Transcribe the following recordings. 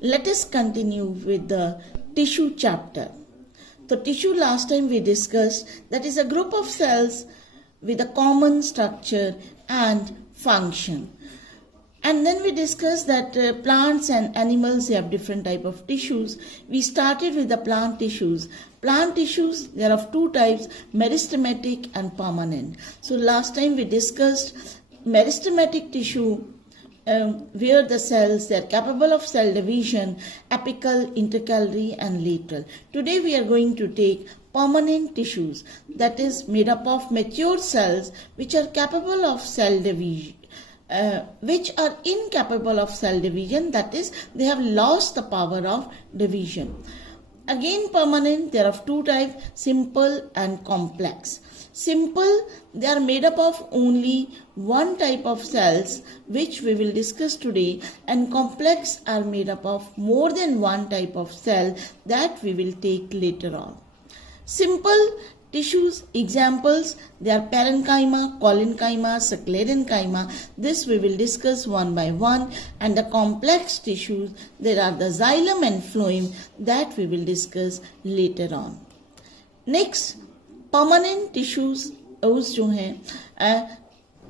Let us continue with the tissue chapter. So tissue last time we discussed that is a group of cells with a common structure and function. And then we discussed that plants and animals have different type of tissues. We started with the plant tissues. Plant tissues, there are of two types, meristematic and permanent. So last time we discussed meristematic tissue where the cells, they are capable of cell division, apical, intercalary and lateral. Today we are going to take permanent tissues, that is made up of mature cells which are capable of cell division. Which are incapable of cell division, that is they have lost the power of division. Again permanent, there are of two types, simple and complex. Simple, they are made up of only one type of cells which we will discuss today, and complex are made up of more than one type of cell that we will take later on. Simple tissues, examples, they are parenchyma, collenchyma, sclerenchyma. This we will discuss one by one. And the complex tissues, there are the xylem and phloem that we will discuss later on. Next, permanent tissues, those जो हैं,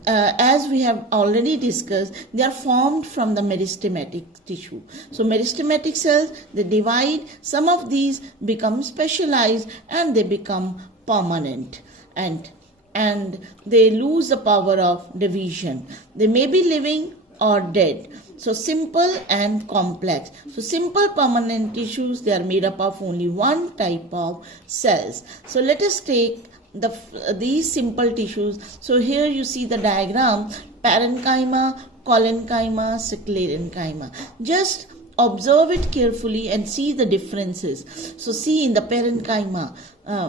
as we have already discussed, they are formed from the meristematic tissue. So meristematic cells, they divide, some of these become specialized and they become permanent, and they lose the power of division. They may be living or dead. So simple and complex. So simple permanent tissues, they are made up of only one type of cells. So let us take these simple tissues. So here you see the diagram, parenchyma, collenchyma, sclerenchyma. Just observe it carefully and see the differences. So see in the parenchyma,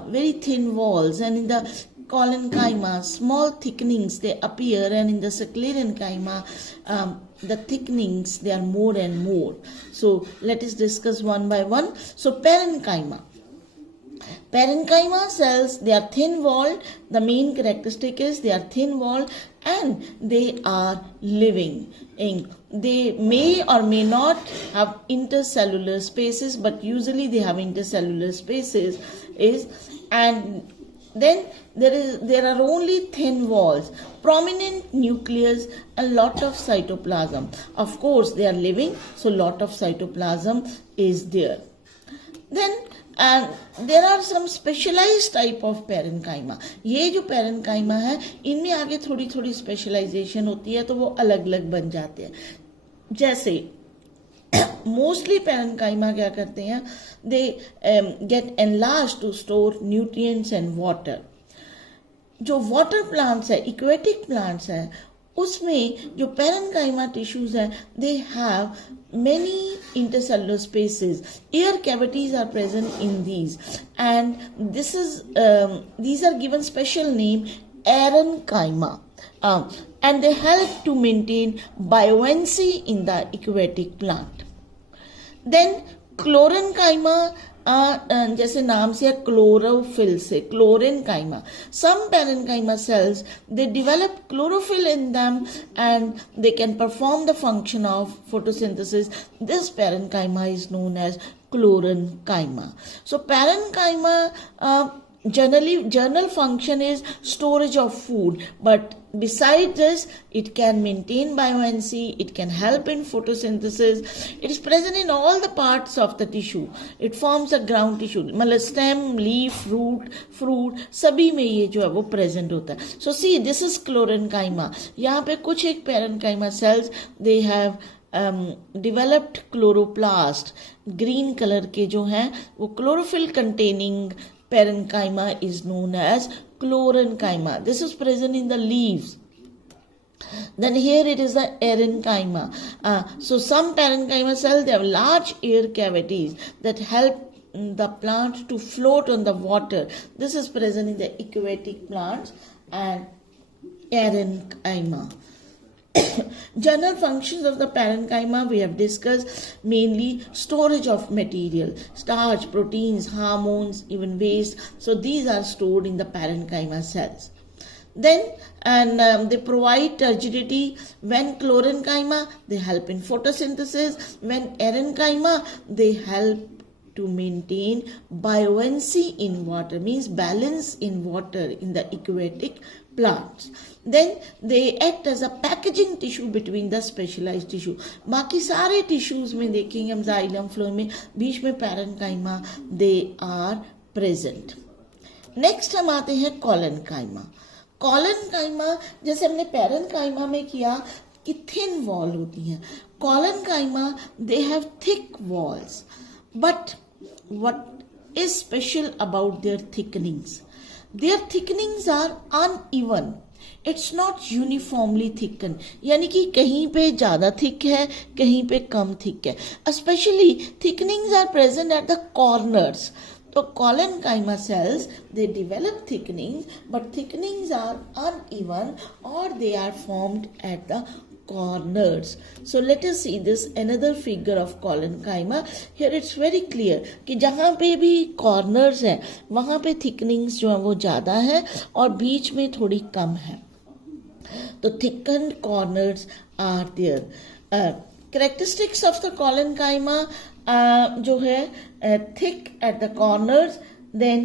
very thin walls, and in the collenchyma, small thickenings they appear, and in the sclerenchyma, the thickenings, they are more and more. So let us discuss one by one. So parenchyma. Parenchyma cells, they are thin walled. The main characteristic is they are thin walled and they are living. They may or may not have intercellular spaces, but usually they have intercellular spaces. And then there are only thin walls, prominent nucleus, a lot of cytoplasm. Of course, they are living, so lot of cytoplasm is there. Then there are some specialized type of parenchyma. ये जो parenchyma है, इनमें आगे थोड़ी थोड़ी specialization होती है, तो वो अलग अलग बन जाते हैं. जैसे mostly parenchyma क्या करते हैं, they get enlarged to store nutrients and water. जो water plants है, aquatic plants है, उसमें जो parenchyma tissues हैं, they have many intercellular spaces. Air cavities are present in these, and these are given special name aerenchyma, and they help to maintain buoyancy in the aquatic plant. Then chlorenchyma, जैसे नाम से chlorophyll से chlorenchyma. Some parenchyma cells, they develop chlorophyll in them and they can perform the function of photosynthesis. This parenchyma is known as chlorenchyma. So parenchyma general function is storage of food, but besides this, it can maintain buoyancy, it can help in photosynthesis. It is present in all the parts of the tissue. It forms a ground tissue, मतलब stem, leaf, root, fruit, सभी में ये जो है वो present होता है. So see, this is chlorenchyma. यहाँ पे कुछ एक parenchyma cells, they have developed chloroplast, green color के जो हैं वो chlorophyll containing parenchyma is known as chlorenchyma. This is present in the leaves. Then here it is the aerenchyma. So some parenchyma cells, they have large air cavities that help the plant to float on the water. This is present in the aquatic plants and aerenchyma. General functions of the parenchyma we have discussed, mainly storage of material, starch, proteins, hormones, even waste. So these are stored in the parenchyma cells. Then and they provide turgidity. When chlorenchyma, they help in photosynthesis. When erenchyma, they help to maintain buoyancy in water, means balance in water in the aquatic plants. Then they act as a packaging tissue between the specialized tissue. बाकी सारे tissues में देखेंगे हम xylem phloem में बीच में parenchyma they are present. Next हम आते हैं कॉलेनकाइमा. कॉलेनकाइमा जैसे हमने पैरेनकाइमा में किया कि थिन वॉल होती है, collenchyma they have thick walls. But what is special about their thickenings? Their thickenings are uneven. It's not uniformly thicken, यानी कि कहीं पे ज़्यादा थिक है, कहीं पे कम थिक है. Specially thickenings are present at the corners. So collenchyma cells, they develop thickenings, but thickenings are uneven or they are formed at the corners. So let us see this another figure of collenchyma. Here it's very clear कि जहाँ पे भी corners हैं वहाँ पे thickenings जो है वो ज़्यादा है और बीच में थोड़ी कम है. तो thickened corners are there. Characteristics of the collenchyma जो है thick at the corners, then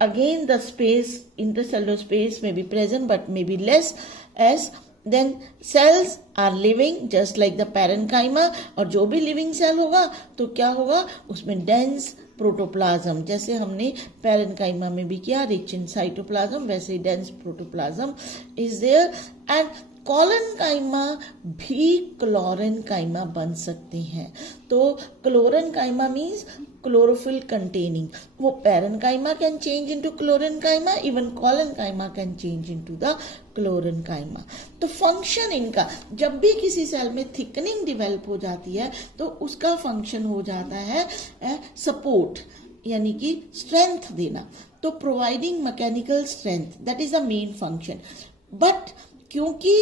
again the space, intercellular space may be present but may be less as. Then cells are living just like the parenchyma, और जो भी living cell होगा तो क्या होगा उसमें dense प्रोटोप्लाज्म, जैसे हमने पैरेनकाइमा में भी किया रिच इन साइटोप्लाज्म, वैसे ही dense protoplasm is there. And collenchyma भी क्लोरेनकाइमा बन सकते हैं. तो क्लोरेनकाइमा मीन्स chlorophyll containing. वो parenchyma can change into chlorenchyma, even collenchyma can change into the chlorenchyma. तो फंक्शन इनका, जब भी किसी सेल में थिकनिंग डिवेल्प हो जाती है तो उसका फंक्शन हो जाता है सपोर्ट, यानी कि स्ट्रेंथ देना. तो providing mechanical strength, that is the main function. But क्योंकि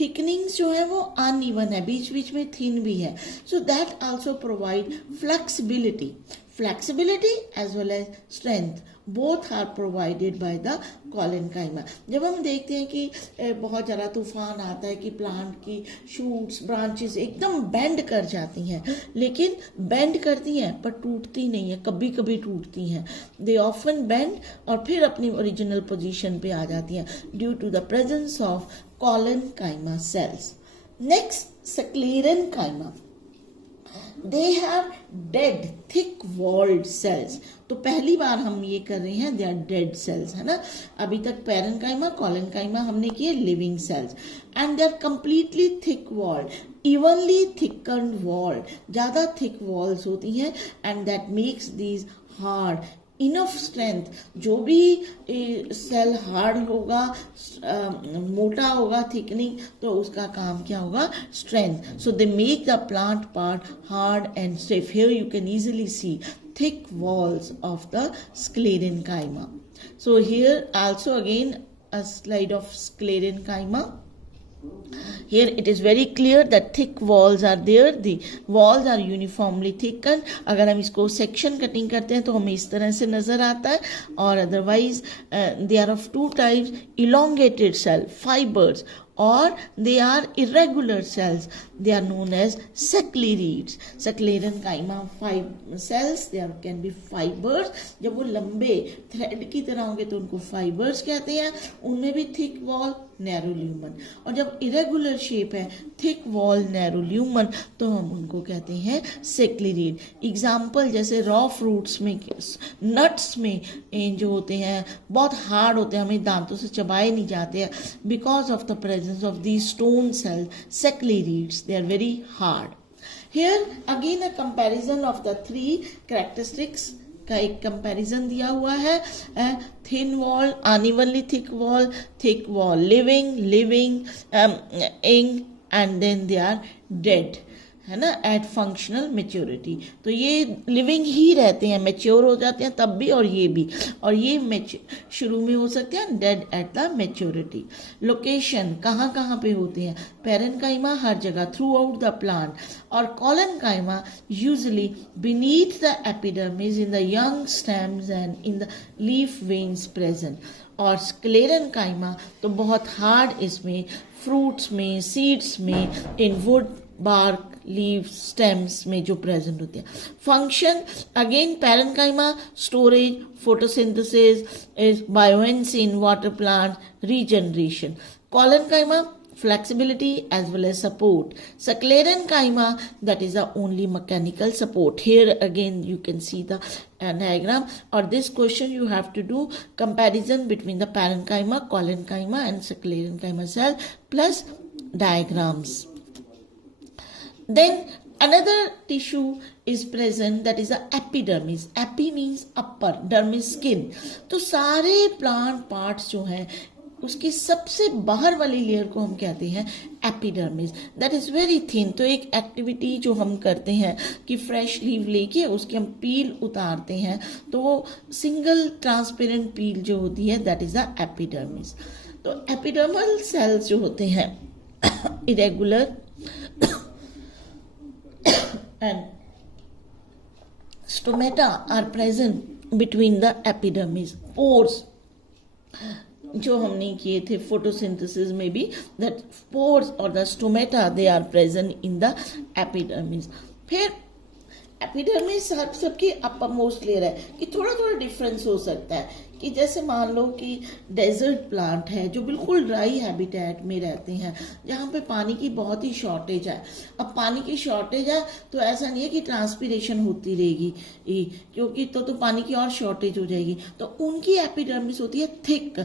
थिकनिंग्स जो है वो अनइवन है, बीच बीच में थिन भी है, so that also provide flexibility. Flexibility as well as strength both are provided by the collenchyma. जब हम देखते हैं कि बहुत ज़्यादा तूफान आता है कि प्लांट की शूट्स ब्रांचेस एकदम बेंड कर जाती हैं, लेकिन बेंड करती हैं पर टूटती नहीं है, कभी कभी टूटती हैं. दे ऑफन बेंड और फिर अपनी ओरिजिनल पोजीशन पे आ जाती हैं due to the presence of collenchyma cells. Next, sclerenchyma. They have dead thick walled cells. तो पहली बार हम ये कर रहे हैं, दे आर डेड सेल्स, है ना. अभी तक पैरेनकाइमा कॉलेनकाइमा हमने किए living cells. And they are completely thick walled, evenly thickened walled, ज़्यादा थिक वॉल्स होती हैं. And that makes these hard, enough strength. जो भी सेल हार्ड होगा, मोटा होगा, थिकनिंग, तो उसका काम क्या होगा, strength. So they make the plant part hard and stiff. Here you can easily C thick walls of the sclerenchyma. So here also again a slide of sclerenchyma. Here it is very clear that thick walls are there. The walls are uniformly thickened. अगर हम इसको section cutting करते हैं तो हमें इस तरह से नजर आता है. और otherwise they are of two types: elongated cell fibers, or they are irregular cells. They are known as sclerids. Sclerenchyma cells, there can be fibers. जब वो लंबे थ्रेड की तरह होंगे तो उनको फाइबर्स कहते हैं. उनमें भी थिक वॉल, नैरो ल्यूमन. और जब इरेगुलर शेप है, थिक वॉल, नैरो ल्यूमन, तो हम उनको कहते हैं सेक्लेरिड. एग्जाम्पल जैसे रॉ फ्रूट्स में, नट्स में जो होते हैं बहुत हार्ड होते हैं, हमें दांतों से चबाए नहीं जाते हैं because of the presence of these stone cells, sclerids. They are very hard. Here again a comparison of the three characteristics का एक कंपैरिजन दिया हुआ है. Thin wall, unevenly thick wall, living, ink, and then they are dead. है ना, eight functional maturity. तो ये living ही रहते हैं, मेच्योर हो जाते हैं तब भी, और ये शुरू में हो सकते हैं dead at the maturity. Location कहाँ कहाँ पे होते हैं, पैरेन्काइमा हर जगह थ्रू आउट द प्लांट, और collenchyma usually beneath the epidermis in the young stems and in the leaf veins present, और स्क्लेरेनकाइमा तो बहुत हार्ड इसमें फ्रूट्स में, सीड्स में, in wood, bark, leave, stems में जो प्रेजेंट होते हैं। Function again parenchyma storage, photosynthesis, is buoyancy in water plant, regeneration. Collenchyma flexibility as well as support. Sclerenchyma, that is the only mechanical support. Here again you can see the diagram, or this question you have to do comparison between the parenchyma, collenchyma and sclerenchyma cell plus diagrams. Then another tissue is present, that is the epidermis. Epi means upper, dermis skin. तो सारे plant parts जो हैं उसकी सबसे बाहर वाली layer को हम कहते हैं epidermis, that is very thin. तो एक एक्टिविटी जो हम करते हैं कि फ्रेश लीव लेके उसकी हम पील उतारते हैं, तो वो सिंगल ट्रांसपेरेंट पील जो होती है दैट इज द एपिडर्मिस। तो एपिडर्मल सेल्स जो होते हैं irregular and stomata are present between the epidermis. Pores जो हमने किए थे फोटोसिंथेसिस में भी, दैट पोर्स और the stomata they are present in the epidermis. फिर एपिडर्मिस सबकी अपर मोस्ट लेयर है कि थोड़ा थोड़ा डिफरेंस हो सकता है, कि जैसे मान लो कि डेजर्ट प्लांट है जो बिल्कुल ड्राई हैबिटेट में रहते हैं जहाँ पे पानी की बहुत ही शॉर्टेज है। अब पानी की शॉर्टेज है तो ऐसा नहीं है कि ट्रांसपीरेशन होती रहेगी, क्योंकि तो पानी की और शॉर्टेज हो जाएगी। तो उनकी एपिडर्मिस होती है thick,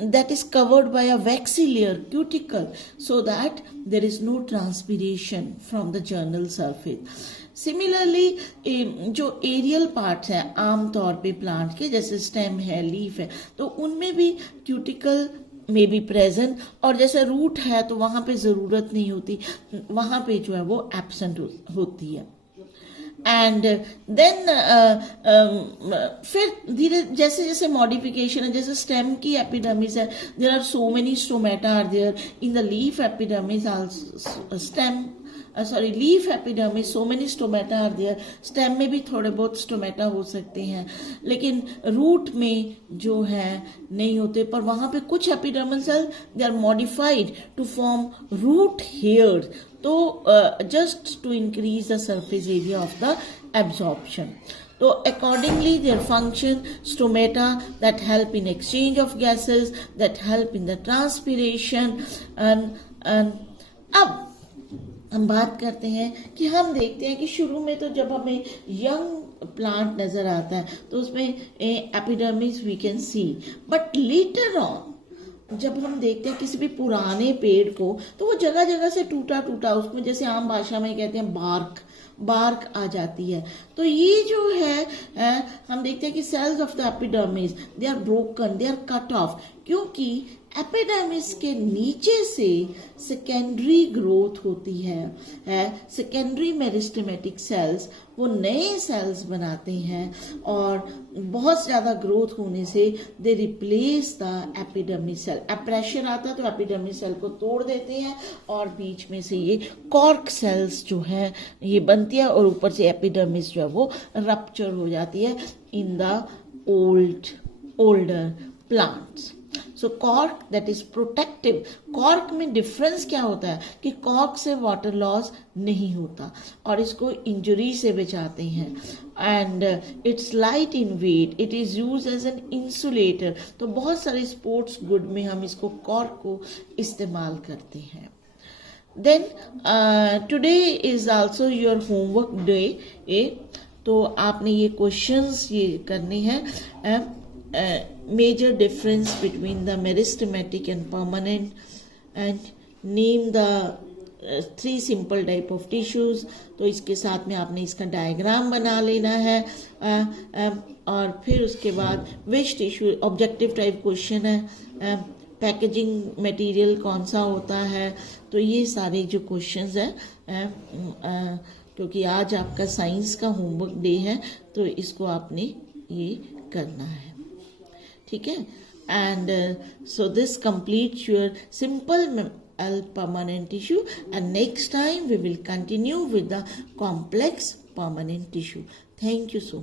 that is covered by a waxy layer cuticle, so that there is no transpiration from the general surface. Similarly जो एरियल पार्ट्स हैं आमतौर पे प्लांट के, जैसे स्टेम है, लीफ है, तो उनमें भी क्यूटिकल में बी प्रेजेंट, और जैसे रूट है तो वहाँ पे ज़रूरत नहीं होती, वहाँ पे जो है वो एब्सेंट होती है। एंड देन फिर धीरे जैसे जैसे मॉडिफिकेशन है, जैसे स्टेम की एपिडर्मिस है, there are so many stomata are there in the leaf epidermis, stem leaf epidermis so many stomata are there. Stem में भी थोड़े बहुत स्टोमेटा हो सकते हैं, लेकिन रूट में जो है नहीं होते, पर वहाँ पे कुछ epidermal cell they are modified to form root hair, तो just to increase the surface area of the absorption. तो accordingly their function, stomata that help in exchange of gases, that help in the transpiration, and अब हम बात करते हैं कि हम देखते हैं कि शुरू में तो जब हमें यंग प्लांट नजर आता है तो उसमें epidermis we can see, but later on जब हम देखते हैं किसी भी पुराने पेड़ को तो वो जगह जगह से टूटा टूटा, उसमें जैसे आम भाषा में कहते हैं बार्क आ जाती है। तो ये जो है हम देखते हैं कि cells of the epidermis they are broken, they are cut off, क्योंकि एपिडर्मिस के नीचे से सेकेंडरी ग्रोथ होती है सेकेंडरी मेरिस्टेमेटिक सेल्स वो नए सेल्स बनाते हैं, और बहुत ज़्यादा ग्रोथ होने से दे रिप्लेस द एपिडर्मिस सेल। अब प्रेशर आता है तो एपिडर्मिस सेल को तोड़ देते हैं और बीच में से ये कॉर्क सेल्स जो है ये बनती है, और ऊपर से एपिडर्मिस जो है वो रप्चर हो जाती है in the older plants. So cork that is protective. Cork में डिफरेंस क्या होता है कि कॉर्क से वाटर लॉस नहीं होता और इसको इंजरी से बचाते हैं, and it's light in weight, it is use as an insulator. तो बहुत सारे स्पोर्ट्स गुड में हम इसको कॉर्क को इस्तेमाल करते हैं। Then today is also your homework day, तो आपने ये क्वेश्चंस ये करने हैं। Major difference between the meristematic and permanent, and name the 3 simple type of tissues। तो इसके साथ में आपने इसका डायग्राम बना लेना है, और फिर उसके बाद विच टिश्यू ऑब्जेक्टिव टाइप क्वेश्चन है, पैकेजिंग मटेरियल कौन सा होता है। तो ये सारे जो क्वेश्चंस हैं क्योंकि आज आपका साइंस का होमवर्क डे है तो इसको आपने ये करना है, ठीक है। And so this completes your simple permanent tissue, and next time we will continue with the complex permanent tissue. Thank you so much.